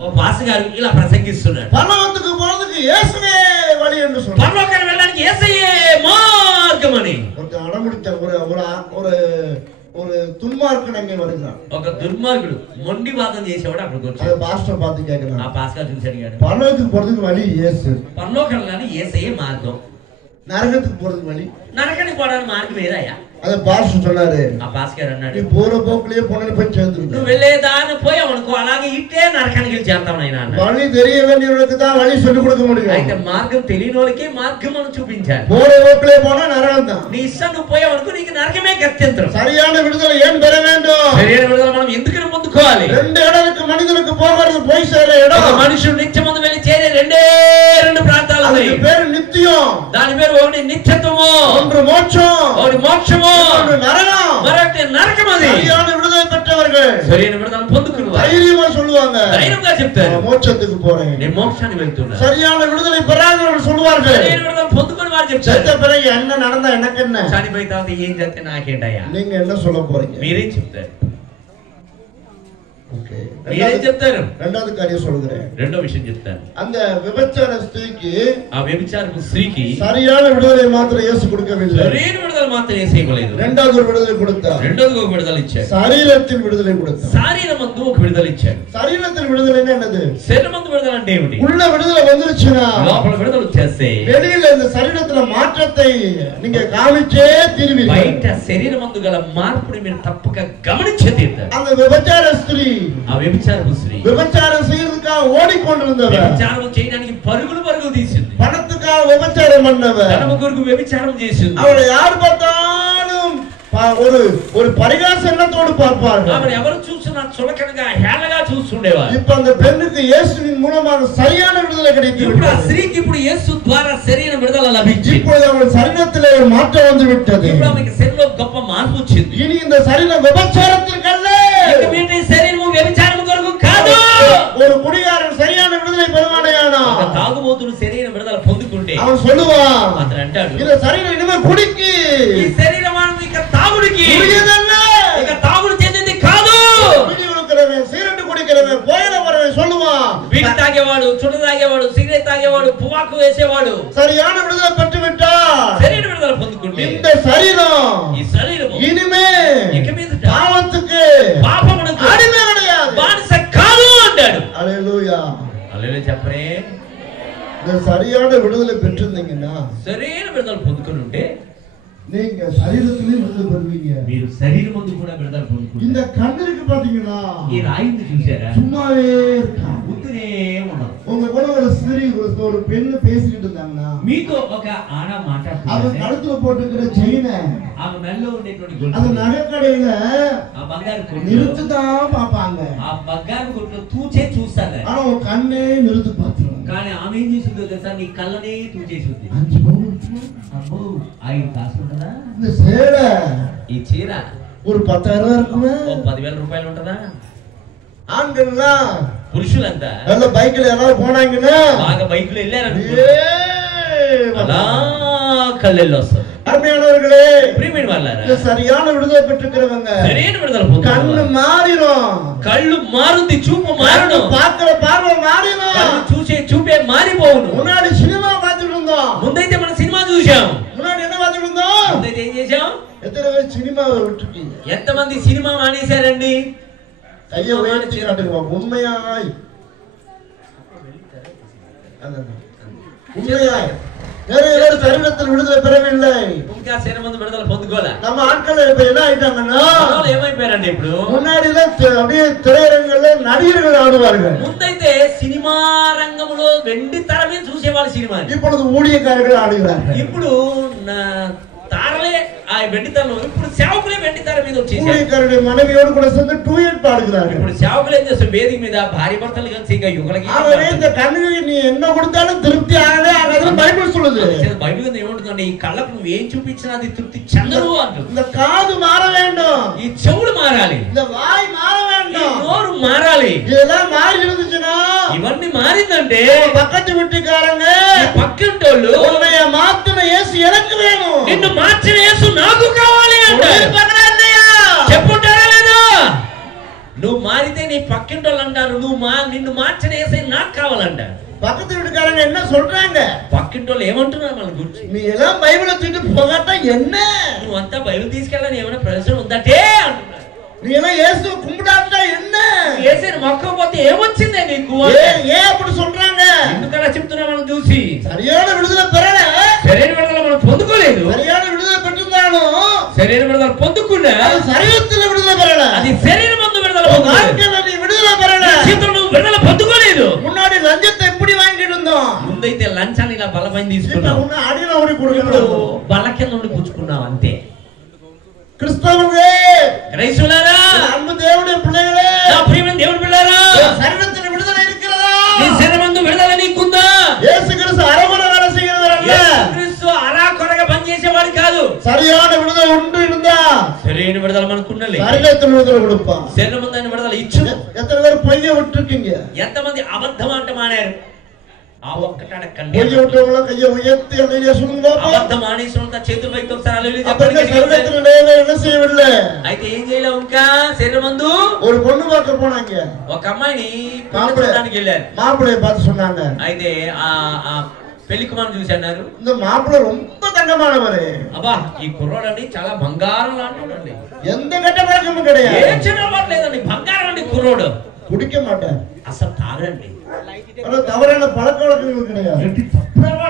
ఓ పాస్టర్ గారు ఇలా ప్రసంగిస్తున్నాడు, పరలోకத்துக்கு போறதுக்கு இயேசுவே வழி என்று சொல்றார். పరలోకానికి వెళ్ళడానికి యేసయ్యే మార్గం అని. ఒక అడముడిత ஒரு ஒரு துன்மார்க்கன் அங்கே வருகிறான். ఒక దుర్మార్గుడు మొండి వాదం చేసేవాడు అక్కడికి వచ్చాడు. அது பாஸ்டர் பார்த்து கேக்குறான். ఆ పాస్టర్ చూసి అడిగాడు, పరలోకத்துக்கு போறதுக்கு వழி இயேசு, పరలోకానికి యేసయ్యే మార్గం, నరకத்துக்கு போறதுக்கு వழி, నరకానికి పోవడానికి మార్గం ఏదయ్యా? అదే పాస్టర్ சொன்னாரு. ఆ పాస్టర్ అన్నాడు, நீ போற போக்குலயே பொண்ணு போய் சேர்ந்துருக்க, నువ్వు వెళ్ళేదాన్ని పోయి అనుకో, అలాగే ఇట్టే నరకానికి వెళ్ళి చేస్తావు నాయనా అన్నాడు. வழி தெரிய வேண்டியவனுக்கு தான் வழி சொல்லி கொடுக்க முடியும். అయితే మార్గం తెలియని వాళ్ళకి మార్గం అని చూపించాలి. போற போக்குலயே போனா నరకం தான். నీ ఇష్టం నువ్వు పోయావు అనుకో, నీకు నరకమే గత్యంతరం. சரியான விடுதலை ஏன் பெற வேண்டும்? శరీర విడుదల మనం ఎందుకు పొందుకోవాలి? రెండు இடங்களுக்கு మనిషికి పోగొறது పోయి చేరే ఇடம். ఒక మనుషుడు నిత్యమందు వెళ్ళి చేరే రెండే రెండు ప్రాంతాలు ఉన్నాయి. దాని పేరు నిత్యం, దాని పేరు ఒకటి నిత్యత్వము, ஒன்று மோட்சம், ఒకటి మోక్షము, ஒன்று నరకం. మరొకటి నరకం. అది சரியான விடுதலை பெற்றவர்கள் శరీర విడుదల పొందుకున్నవారు ధైర్యంగా சொல்லுவாங்க, ధైర్యంగా చెప్తారు, మోక్షத்துக்கு పోறேன், నేను మోక్షానికి వెళ్తున్నా. சரியான விடுதலை பெறாதவர்கள் சொல்வார்கள், శరీర విడుదల పొందుకుని వారు చెప్తారు, செத்த பிறகு என்ன நடந்தா எனக்கு என்ன, చనిపోయిన తర్వాత ఏం చేస్తే నాకేంటయ్యా? நீங்க என்ன சொல்ல போறீங்க? మీరేం చెప్తారు? ఓకే, మీరేం చెప్తారు? రెండోది కార్యం சொல்கிறேன். రెండో విషయం చెప్తాను. அந்த விபச்சார ஸ்திரீக்கு, ఆ వ్యభిచారపు స్త్రీకి சரியான விடுதலை మాత్రం యేసు கொடுக்கவில்லை. శరీర విడుదల మాత్రం యేసేయలేదు. రెండోది ஒரு விடுதலை கொடுத்தார். రెండోది ఒక విడుదల ఇచ్చాడు. శరీరத்தின் విడుదலை கொடுத்தார். శరీరమందు ఒక విడుదల ఇచ్చాడు. శరీరத்தின் విడుదலை என்னது? శరీరమందు విడుదల అంటే ఏమిటి? உள்ள விடுதலை வந்துருச்சுனா లోపల విడుదల వచ్చేస్తే வெளியில இந்த శరీరத்துல மாற்றத்தை நீங்க காமிச்சே தீருவீர்கள். బయట శరీరమందు గల మార్పుని మీరు తప్పక గమనించే తీరుతారు. அந்த விபச்சார ஸ்திரீ, ఆ వ్యభిచారపు స్త్రీ விபச்சாரம் செய்யறதுக்காக ஓடிக்கொண்டிருந்தவர், వ్యభిచారం చేయడానికి పరుగులు తీసింది. பணத்துக்காக விபச்சாரம் பண்ணவர், ధనము కొరకు వ్యభిచారం చేసింది. அவளை யார் பார்த்தாலும் ஒரு பரிகாச எண்ணத்தோடு பார்ப்பார்கள். ఆమెను ఎవరు చూసినా చులకనగా హేళనగా చూస్తుండేవారు. இப்ப அந்த பெண்ணுக்கு இயேசுவின் மூலமாக சரியான விடுதலை கிடைத்து ఇప్పుడు ఆ விட்டது. స్త్రీకి ఇప్పుడు యేసు ద్వారా శరీర విడుదల లభించింది. இப்பொழுது அவள் சரீரத்திலே ஒரு மாற்றம் வந்து விட்டது. ఇప్పుడు ఆమెకి శరీరంలో గొప్ప మార్పు వచ్చింది. இனி இந்த சரீரம் விபச்சாரத்திற்கல்ல, ఇక మీట ఈ శరీరము వ్యభిచారం కొరకు కాదు. ஒரு குடிகாரன் சரியான விடுதலை பெறுவானேயானா, ఒక తాగుబోతుడు శరీర విడుదల పొందుకుంటే அவன் சொல்லுவான், అతను అంటాడు, இந்த சரீரம் இனிமே குடிக்கு, ఈ శరీరం ఇక తాగుడికి, குடியதல்ல, ఇక తాగుడు చెందింది కాదు. குடி குடிக்கிறவன், சீரட்டு குடிக்கிறவன், போயிட வரவன் சொல்லுவான், బీడి తాగేవాడు, చుట్ట తాగేవాడు, సిగరెట్ తాగేవాడు, పువాకు వేసేవాడు சரியான விடுதலை பெற்று விட்டார். శరీర విడుదల పొందుకుంటే இந்த சரீரம் ఈ శరీరము இனிமே ఇక మీద பாவத்துக்கு, పాపమునకు அடிமை கிடையாது. బానిస కాదు అంటాడు. அல்லேலூயா. హల్లెలూయా చెప్పరే. இந்த சரியான விடுதலை பெற்றிருந்தீங்கன்னா శరీర విడుదల పొందుకుని ఉంటే நீங்க சரீரத்திலே விடுதலை பெறுவீங்க. మీరు శరీరం ముందు కూడా విడుదల పొందుకుంటారు. இந்த கண்ணிற்கு பாத்தீங்கன்னா ఈ రాయిని చూసారా? சும்மாவே இருக்கா. ఉత్తినే ఉండదు. உங்க கூட ஒரு ஸ்திரீ, ஒரு பெண்ணு பேசிக்கிட்டு இருந்தாங்கன்னா మీతో ఒక ఆడ அவ మాట్లాడుతుంది. கழுத்துல போட்டுக்கிற செயினை ఆమె మెల్లో ఉండేటువంటి அந்த గొలుసు நகைக்கடையில ఆ బంగారు కొట్టు, நிறுத்துதான் பாப்பாங்க. ఆ బంగారు కొట్లో తూచే చూస్తాను. ஆனா உன் கண்ணே நிறுத்து பாத்துருவாங்க. కానీ ఆమె ఏం చేసిందో తెలుసా? నీ కళ్ళనే తూచేసింది. 5 பவுன் இருக்குமா? అమ్మో 5 కాసులు ఉంటుందా? இந்த சேலை ఈ చీర ஒரு 10,000 இருக்குமா? ఓ 10,000 రూపాయలు ఉంటుందా? ஆண்கள்லாம் పురుషులంతా நல்ல பைக்ல யாராவது போனாங்கன்னா బాగా బైకులు వెళ్ళారనుకో, ஏய் అలా కళ్ళెళ్ళు వస్తారు. அருமையானவர்களே, ప్రియమైన వాళ్ళారా, இந்த சரியான விடுதலை பெற்றுக்கிறவங்க సరైన విడుదల கண்ணு పొందుకున్నారు. மாறிடும், కళ్ళు మారుంది, చూపు கண்ணு మారணும், பார்க்கிற பார்வை மாறிடும். కళ్ళు చూసే చూపే మారిపోవును. முன்னாடி சினிமா பார்த்துட்டு இருந்தோம், ముందైతే మన సినిమా చూసాం, முன்னாடி என்ன பார்த்துட்டு இருந்தோம்? ముందైతే ఏం చేసాం? எத்தனை பேர் சினிமாவை விட்டுட்டீங்க? ఎంతమంది సినిమా మానేశారండి? கையை உயர்த்தி காட்டுங்க. உண்மையாய் உண்மையாய் நிறைய பேர் சரீரத்தில் விடுதலை பெறவில்லை. ఇంకా శరీరమందు విడుదల పొందుకోలే. நம்ம ஆட்கள் இப்ப என்ன ஆயிட்டாங்கன்னா, మనోళ్ళు ఏమైపోయారండి ఇప్పుడు? முன்னாடி எல்லாம் அப்படியே திரையரங்குல நடிகர்கள் ஆடுவார்கள், ముందైతే సినిమా రంగంలో వెండి తెర మీద చూసేవాళ్ళు సినిమా. இப்பொழுது ஊழியக்காரர்கள் ஆடுகிறார்கள். ఇప్పుడు తారలే ఆ వెండి తెరలో, ఇప్పుడు సేవకులే వెండి తెర మీద వచ్చేసారు. ஊழியக்காரருடைய மனைவியோடு கூட சேர்ந்து டூயட் பாடுகிறார்கள். ఇప్పుడు సేవకులు ఏం చేస్తారు? వేదిక మీద భార్య భర్తలు కలిసి ఇంకా యుగలకి ஆகவே இந்த கண்ணுக்கு நீ என்ன கொடுத்தாலும் திருப்தி ஆகவே ஆகாதுன்னு బైబిల్ சொல்லுது. బైబిల్ కింద ఏముంటుందండి? ఈ కళ్ళకు నువ్వు ఏం చూపించినా అది తృప్తి చెందదు అంటుంది. இந்த காது மாற வேண்டும், ఈ చెవులు మారాలి, இந்த வாய் மாற ఈ வேண்டும். నోరు మారాలి. இதெல்லாம் மாறி இருந்துச்சுன்னா ఇవన్నీ మారిందంటే பக்கத்து வீட்டுக்காரங்க పక్కింటోళ్ళు உன்னைய மாத்தின இயேசு எனக்கு வேணும், నిన్ను మార్చిన యేసు నాకు కావాలి అంటారు. చెప్పుంటారా లేదా? నువ్వు మారితే నీ పక్కింటి వాళ్ళు అంటారు నిన్ను మార్చిన యేసయ్య నాకు కావాలంటారు. பக்கத்து வீட்டுக்காரங்க என்ன சொல்றாங்க? పక్కింటి వాళ్ళు ఏమంటున్నారు మన గురించి? நீ எல்லாம் பைபிளை தூக்கிட்டு போகாட்டா என்ன? నువ్వు అంతా బైబిల్ తీసుకెళ్ళని ఏమైనా ప్రయోజనం ఉందటే అంటున్నారు. நீ எல்லாம் இயேசு கும்பிடாட்டா என்ன? యేసయ్యని మొక్కకపోతే ఏమొచ్చిందే నీకు? ஏன் அப்படி சொல்றாங்க? ఎందుకలా చెప్తున్నా మనం చూసి? சரியான విడుదల பெறல. శరీర విడుదల మనం పొందుకోలేదు. சரியான విడుదల పెట్టున్నాను. శరీర విడుదల పొందుకున్నా అది శరీరத்துல విడుదల பெறல. అది శరీరమందు విడుదల పొందుకోలేదు. நீ విడుదల பெறல. జీవితంలో విడుదల పొందుకోలేదు. முன்னாடி லஞ்சத்தை எப்படி வாங்கிட்டு இருந்தோம்? ముందైతే లంచాన్ని ఇలా బలపైన తీసుకున్నావు. ఇప్పుడు అడిగిన ఓడి కొడుకున్నావు. బల కింద నుండి పుచ్చుకున్నావు అంతే. క్రిస్తవులే, క్రైస్తవులారా, అమ్మ దేవుడి పిల్లలే, నా ప్రియమైన దేవుడి పిల్లలారా, శరీరത്തിന് విడుదల இருக்கிறதா? నీ శరీరమందు విడుదల నీకుందా? యేసుక్రీస్తు అరకొర వేల చేయగలరన్న. యేసుక్రీస్తు అరాకొరగా పనిచేసేవాడు కాదు. சரியான విడుదల ఉండి இருந்தா సరైన విడుదల మనకున్నలే. శరీరത്തിന് విడుదల கொடுப்பா. శరీరమందు విడుదల ఇచ్చు. எத்தனை பேர் பொய்யை விட்டுருக்கீங்க? ఎంతమంది అబద్ధం అంట మానేరు? ఆ ఒక్కటాడ కండి. பொய்யை விட்டவங்கள கையை உயர்த்தி அல்லேலூயா சொல்லுங்க பாப்பா. అబద్ధం మానేసినంత చేతులు పైకి ఒకసారి హల్లెలూయా அப்ப చెప్పండి. శరీరത്തിന് నేల என்ன செய்யவில்லை? అయితే ఏం చేయలేవు ఇంకా శరీరమందు? ஒரு பொண்ணு பார்க்க போனாங்க. ఒక అమ్మాయిని చూడడానికి వెళ్ళారు. மாப்பிள்ளையை பார்த்து சொன்னாங்க. అయితే ఆ పెళ్లి కుమారుని చూసి అన్నారు, இந்த மாப்பிள்ளை ரொம்ப தங்கமானவர். అబ్బా ఈ కుర్రోడండి చాలా బంగారం లాంటి எந்த கெட்ட பழக்கமும் கிடையாது. ఏ చిన్న లేదండి, బంగారం అండి కుర్రోడు. குடிக்க மாட்டார். అసలు తాగండి. தவறான பழக்க வழக்கங்கள் கிடையாது.